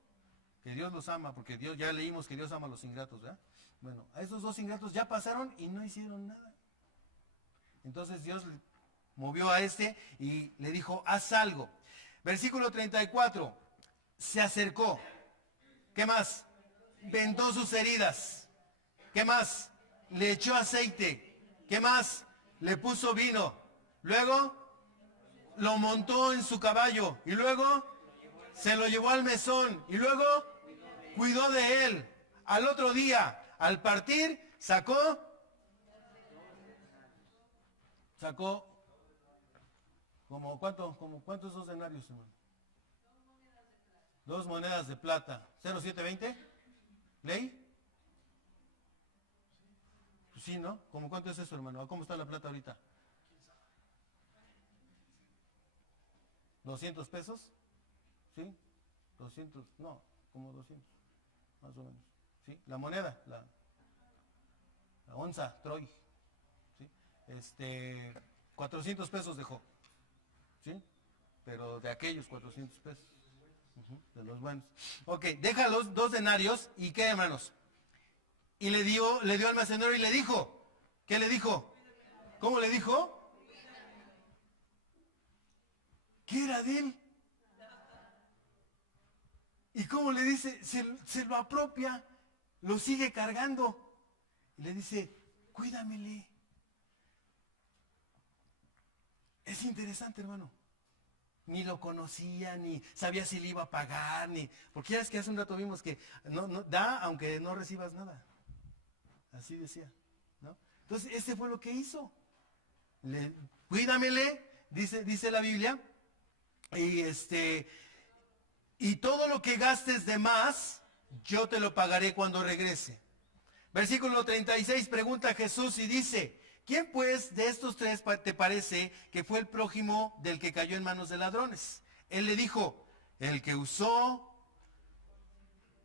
que Dios los ama, porque Dios, ya leímos que Dios ama a los ingratos, ¿verdad? Bueno, a esos dos ingratos ya pasaron y no hicieron nada. Entonces Dios movió a este y le dijo, haz algo. Versículo 34, se acercó. ¿Qué más? Vendó sus heridas. ¿Qué más? Le echó aceite. ¿Qué más? Le puso vino. Luego lo montó en su caballo. Y luego se lo llevó al mesón. Y luego cuidó de él. Al otro día, al partir, sacó como cuántos dos denarios, hermano. 2 monedas de plata. 0,720. ¿Ley? Pues sí, ¿no? ¿Cómo cuánto es eso, hermano? ¿Cómo está la plata ahorita? 200 pesos. ¿Sí? 200, no, como 200, más o menos. ¿Sí? La moneda, la onza, Troy. ¿Sí? 400 pesos dejó. ¿Sí? Pero de aquellos 400 pesos. De los buenos. Ok, deja los 2 denarios y ¿qué, hermanos? Y le dio al almacenero y le dijo, ¿qué le dijo? ¿Cómo le dijo? ¿Qué era de él? ¿Y cómo le dice? Se lo apropia, lo sigue cargando. Y le dice, cuídamele. Es interesante, hermano. Ni lo conocía, ni sabía si le iba a pagar, ni... Porque ya es que hace un rato vimos que no da aunque no recibas nada. Así decía, ¿no? Entonces, este fue lo que hizo. Cuídamele, dice la Biblia, y todo lo que gastes de más, yo te lo pagaré cuando regrese. Versículo 36, pregunta Jesús y dice, ¿quién pues de estos 3 te parece que fue el prójimo del que cayó en manos de ladrones? Él le dijo, el que usó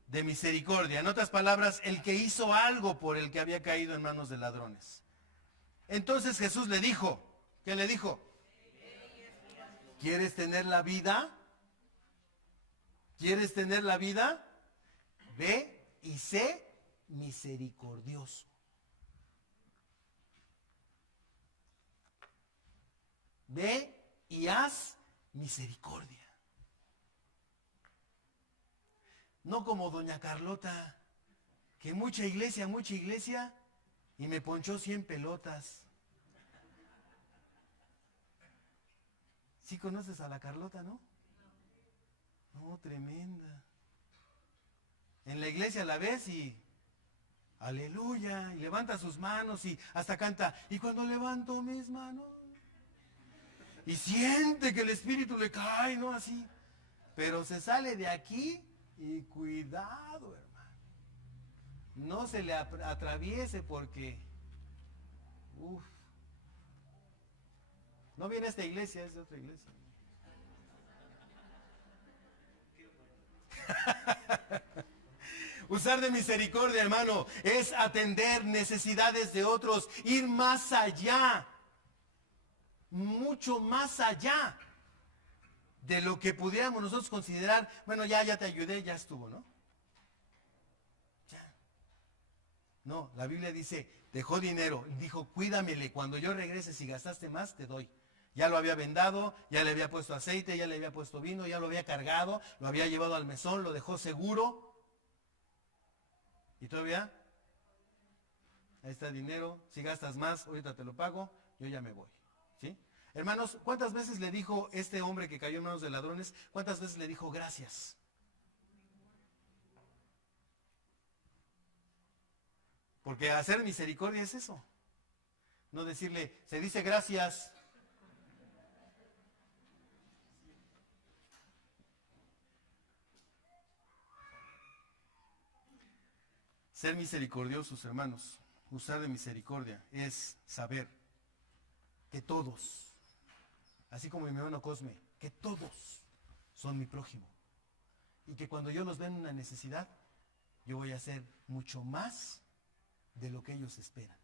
de misericordia. En otras palabras, el que hizo algo por el que había caído en manos de ladrones. Entonces Jesús le dijo, ¿qué le dijo? ¿Quieres tener la vida? ¿Quieres tener la vida? Ve y sé misericordioso. Ve y haz misericordia. No como doña Carlota, que mucha iglesia, y me ponchó 100 pelotas. ¿Sí conoces a la Carlota, no? No, tremenda. En la iglesia la ves y aleluya, y levanta sus manos y hasta canta, y cuando levanto mis manos, y siente que el Espíritu le cae, ¿no? Así. Pero se sale de aquí y cuidado, hermano. No se le atraviese porque, No viene a esta iglesia, es de otra iglesia. Usar de misericordia, hermano, es atender necesidades de otros, ir más allá, mucho más allá de lo que pudiéramos nosotros considerar, bueno, ya te ayudé, ya estuvo, ¿no? Ya. No, la Biblia dice, dejó dinero, dijo, cuídamele, cuando yo regrese, si gastaste más, te doy. Ya lo había vendado, ya le había puesto aceite, ya le había puesto vino, ya lo había cargado, lo había llevado al mesón, lo dejó seguro. ¿Y todavía? Ahí está el dinero, si gastas más, ahorita te lo pago, yo ya me voy. ¿Sí? Hermanos, ¿cuántas veces le dijo este hombre que cayó en manos de ladrones? ¿Cuántas veces le dijo gracias? Porque hacer misericordia es eso. No decirle, se dice gracias. Ser misericordiosos, hermanos, usar de misericordia es saber que todos, así como mi hermano Cosme, que todos son mi prójimo. Y que cuando yo los vea en una necesidad, yo voy a hacer mucho más de lo que ellos esperan.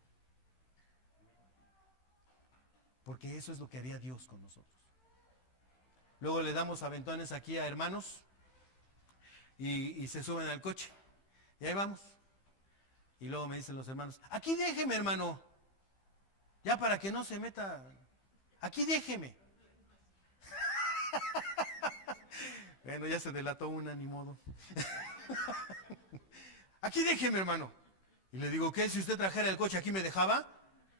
Porque eso es lo que haría Dios con nosotros. Luego le damos aventones aquí a hermanos y se suben al coche. Y ahí vamos. Y luego me dicen los hermanos, aquí déjeme, hermano. Ya para que no se meta. Aquí déjeme. Bueno, ya se delató una, ni modo. Aquí déjeme, hermano. Y le digo, ¿qué? Si usted trajera el coche, ¿aquí me dejaba?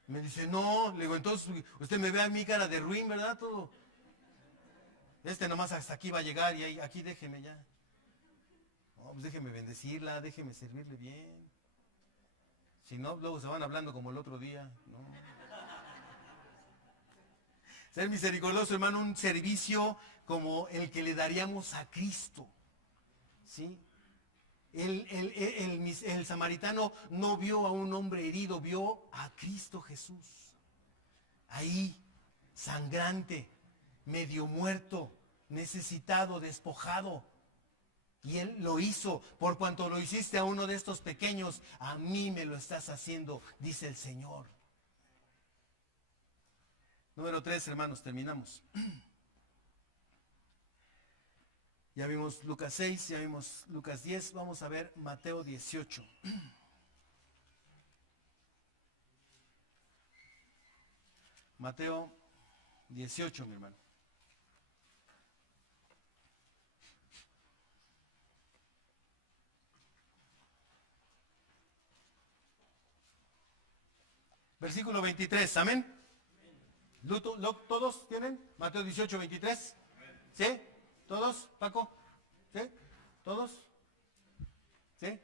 Me dice, no. Le digo, entonces usted me ve a mi cara de ruin, ¿verdad? Todo. Este nomás hasta aquí va a llegar y ahí, aquí déjeme ya. No, pues déjeme bendecirla, déjeme servirle bien. Si no, luego se van hablando como el otro día, ¿no? Ser misericordioso, hermano, un servicio como el que le daríamos a Cristo. ¿Sí? El samaritano no vio a un hombre herido, vio a Cristo Jesús. Ahí, sangrante, medio muerto, necesitado, despojado. Y él lo hizo, por cuanto lo hiciste a uno de estos pequeños, a mí me lo estás haciendo, dice el Señor. Número 3, hermanos, terminamos. Ya vimos Lucas 6, ya vimos Lucas 10, vamos a ver Mateo 18. Mateo 18, mi hermano. Versículo 23, amén. ¿Todos tienen? Mateo 18, 23. ¿Sí? ¿Todos, Paco? ¿Sí? ¿Todos? ¿Sí?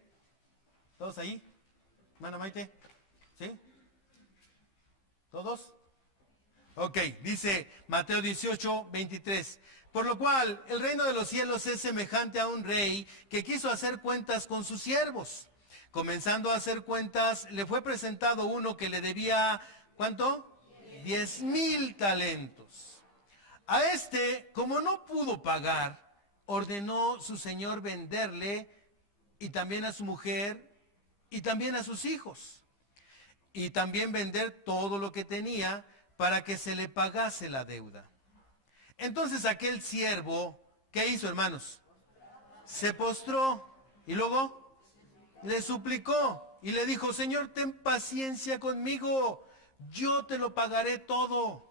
¿Todos ahí? Hermana Maite. ¿Sí? ¿Todos? Ok, dice Mateo 18, 23. Por lo cual, el reino de los cielos es semejante a un rey que quiso hacer cuentas con sus siervos. Comenzando a hacer cuentas, le fue presentado uno que le debía, ¿cuánto? 10,000 talentos. A este, como no pudo pagar, ordenó su señor venderle y también a su mujer y también a sus hijos. Y también vender todo lo que tenía para que se le pagase la deuda. Entonces aquel siervo, ¿qué hizo, hermanos? Se postró y luego le suplicó y le dijo, Señor, ten paciencia conmigo, yo te lo pagaré todo.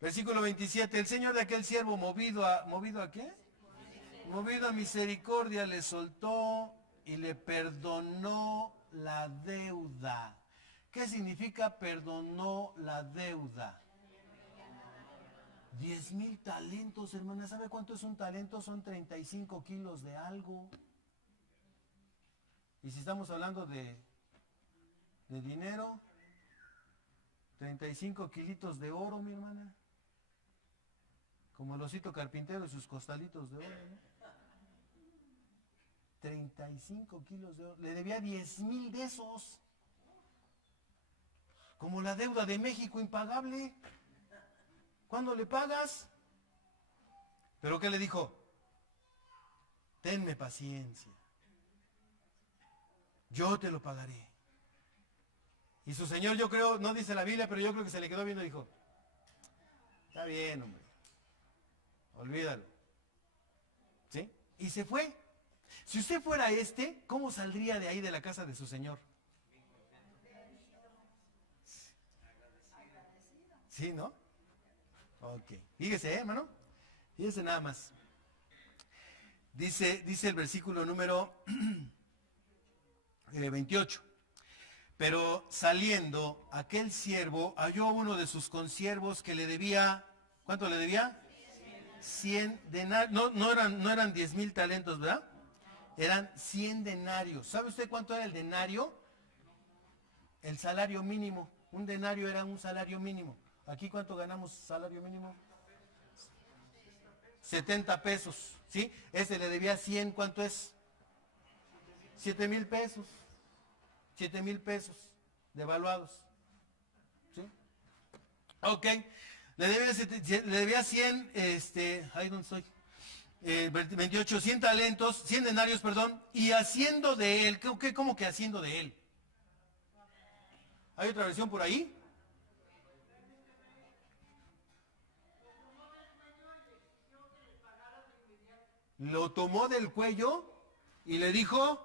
Versículo 27, el Señor de aquel siervo ¿movido a qué? Movido a misericordia, le soltó y le perdonó la deuda. ¿Qué significa perdonó la deuda? 10,000 talentos, hermana. ¿Sabe cuánto es un talento? Son 35 kilos de algo. Y si estamos hablando de dinero, 35 kilitos de oro, mi hermana. Como el osito carpintero y sus costalitos de oro, ¿no? 35 kilos de oro. Le debía 10,000 de esos. Como la deuda de México impagable. ¿Cuándo le pagas? ¿Pero qué le dijo? Tenme paciencia. Yo te lo pagaré. Y su señor, yo creo, no dice la Biblia, pero yo creo que se le quedó viendo y dijo, está bien, hombre. Olvídalo. ¿Sí? Y se fue. Si usted fuera ¿cómo saldría de ahí de la casa de su señor? Sí, ¿no? Ok. Fíjese, hermano. Fíjese nada más. Dice el versículo número 28. Pero saliendo aquel siervo halló a uno de sus consiervos que le debía, ¿cuánto le debía? 100 denarios. No eran 10,000 talentos, ¿verdad? Eran 100 denarios. ¿Sabe usted cuánto era el denario? El salario mínimo. Un denario era un salario mínimo. ¿Aquí cuánto ganamos salario mínimo? 70 pesos, ¿sí? Ese le debía 100, ¿cuánto es? 7,000 pesos. 7,000 pesos devaluados. ¿Sí? Ok. Le debía 100, ahí donde estoy. 28, 100 talentos, 100 denarios, perdón, y haciendo de él, ¿cómo que haciendo de él? ¿Hay otra versión por ahí? Lo tomó del cuello y le dijo,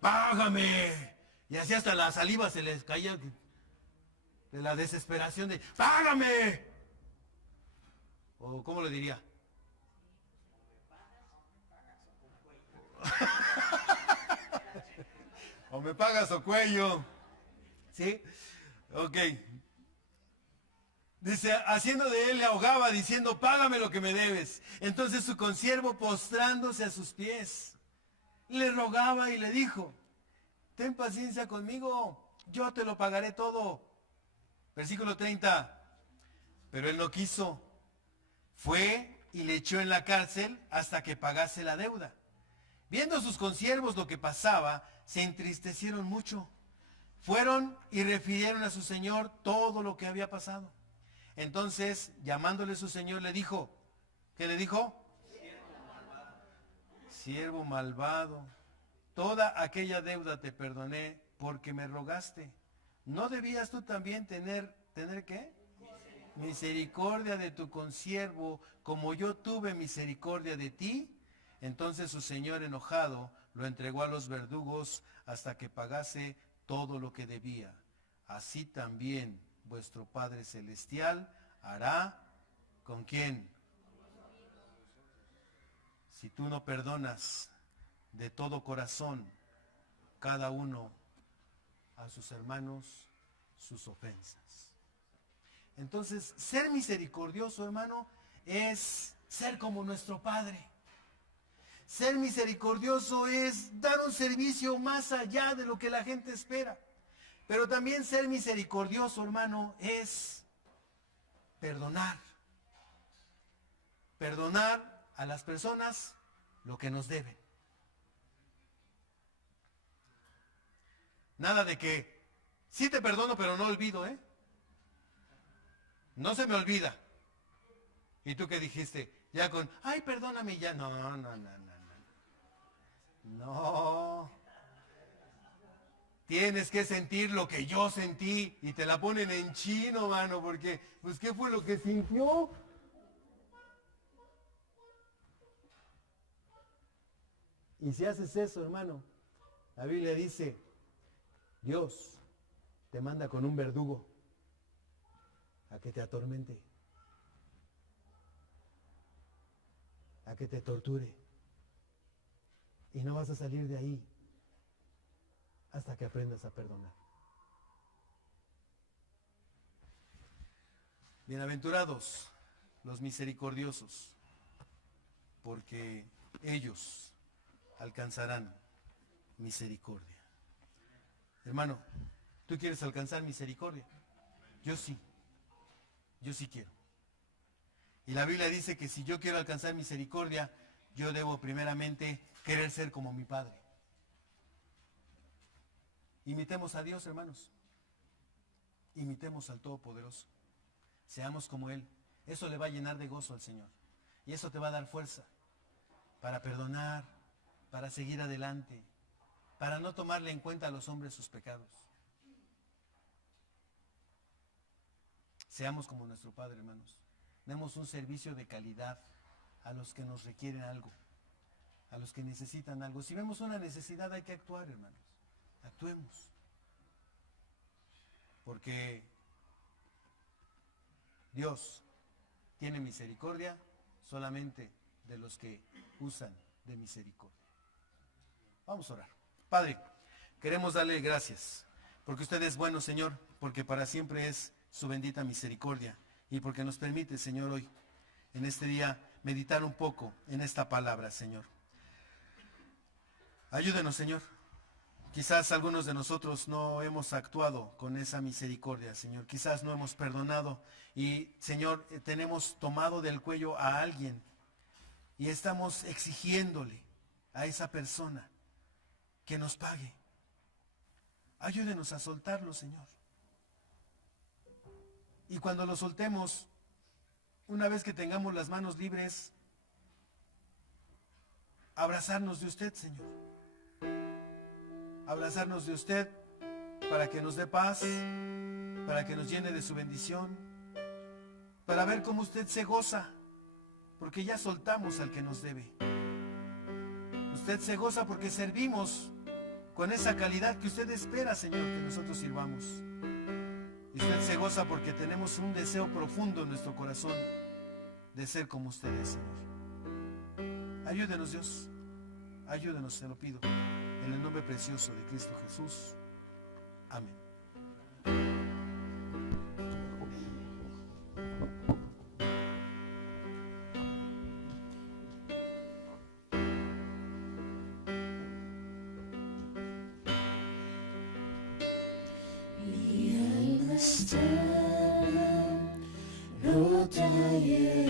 págame. Y así hasta la saliva se les caía de la desesperación de, págame. ¿O cómo le diría? O me pagas o cuello. ¿Sí? Ok. Dice, haciendo de él le ahogaba, diciendo, págame lo que me debes. Entonces su consiervo, postrándose a sus pies, le rogaba y le dijo, ten paciencia conmigo, yo te lo pagaré todo. Versículo 30. Pero él no quiso. Fue y le echó en la cárcel hasta que pagase la deuda. Viendo sus consiervos lo que pasaba, se entristecieron mucho. Fueron y refirieron a su señor todo lo que había pasado. Entonces, llamándole su señor, le dijo, ¿qué le dijo? Siervo malvado, toda aquella deuda te perdoné porque me rogaste. ¿No debías tú también tener qué? Misericordia de tu consiervo, como yo tuve misericordia de ti? Entonces su señor, enojado, lo entregó a los verdugos hasta que pagase todo lo que debía. Así también vuestro Padre Celestial hará ¿con quién? Si tú no perdonas de todo corazón cada uno a sus hermanos sus ofensas. Entonces, ser misericordioso, hermano, es ser como nuestro Padre. Ser misericordioso es dar un servicio más allá de lo que la gente espera. Pero también ser misericordioso, hermano, es perdonar. Perdonar a las personas lo que nos deben. Nada de que, sí te perdono, pero no olvido, ¿eh? No se me olvida. ¿Y tú qué dijiste? Ya con, ay, perdóname ya. No. No. Tienes que sentir lo que yo sentí y te la ponen en chino, mano, porque, pues, ¿qué fue lo que sintió? Y si haces eso, hermano, la Biblia dice, Dios te manda con un verdugo a que te atormente, a que te torture. Y no vas a salir de ahí hasta que aprendas a perdonar. Bienaventurados los misericordiosos, porque ellos alcanzarán misericordia. Hermano, ¿tú quieres alcanzar misericordia? Yo sí quiero. Y la Biblia dice que si yo quiero alcanzar misericordia, yo debo primeramente querer ser como mi Padre. Imitemos a Dios, hermanos. Imitemos al Todopoderoso. Seamos como Él. Eso le va a llenar de gozo al Señor. Y eso te va a dar fuerza para perdonar, para seguir adelante, para no tomarle en cuenta a los hombres sus pecados. Seamos como nuestro Padre, hermanos. Demos un servicio de calidad a los que nos requieren algo, a los que necesitan algo. Si vemos una necesidad hay que actuar, hermanos. Actuemos. Porque Dios tiene misericordia solamente de los que usan de misericordia. Vamos a orar. Padre, queremos darle gracias, porque usted es bueno, Señor, porque para siempre es su bendita misericordia, y porque nos permite, Señor, hoy, en este día, meditar un poco en esta palabra, Señor. Ayúdenos, Señor. Quizás algunos de nosotros no hemos actuado con esa misericordia, Señor. Quizás no hemos perdonado y, Señor, tenemos tomado del cuello a alguien y estamos exigiéndole a esa persona que nos pague. Ayúdenos a soltarlo, Señor. Y cuando lo soltemos, una vez que tengamos las manos libres, abrazarnos de usted, Señor. Abrazarnos de usted para que nos dé paz, para que nos llene de su bendición, para ver cómo usted se goza, porque ya soltamos al que nos debe. Usted se goza porque servimos con esa calidad que usted espera, Señor, que nosotros sirvamos. Y usted se goza porque tenemos un deseo profundo en nuestro corazón de ser como usted es, Señor. Ayúdenos, Dios. Ayúdenos, se lo pido. En el nombre precioso de Cristo Jesús. Amén. Mi alma está rota y